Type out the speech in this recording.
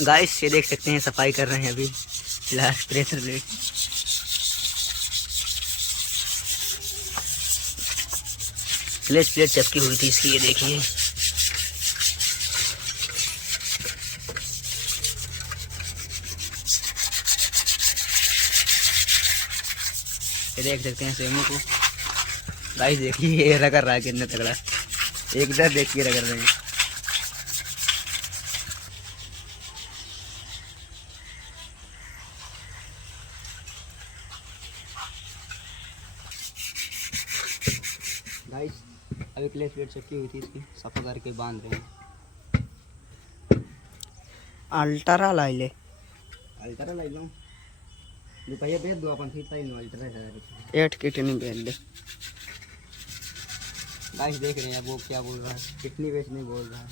Guys ये देख सकते हैं सफाई कर रहे हैं अभी फिलहाल प्रेशर प्लेट। प्लेट चपकी हुई थी इसकी, ये देखिए। ये देख सकते हैं सेमू को। गाइस देखिए ये रगड़ रहा है कितना तगड़ा, एक इधर देखिए रगड़ रहे हैं। गाइस अभी प्लेट चपकी हुई थी इसकी, सफा करके बांध रहे हैं। अल्ट्रा लाई ले, अल्ट्रा लाई लो, रुपया दे दो अपन फिर ताई अल्ट्रा है। 8 किडनी बेच दे। गाइस देख रहे हैं अब वो क्या बोल रहा है, कितनी बेचने बोल रहा है।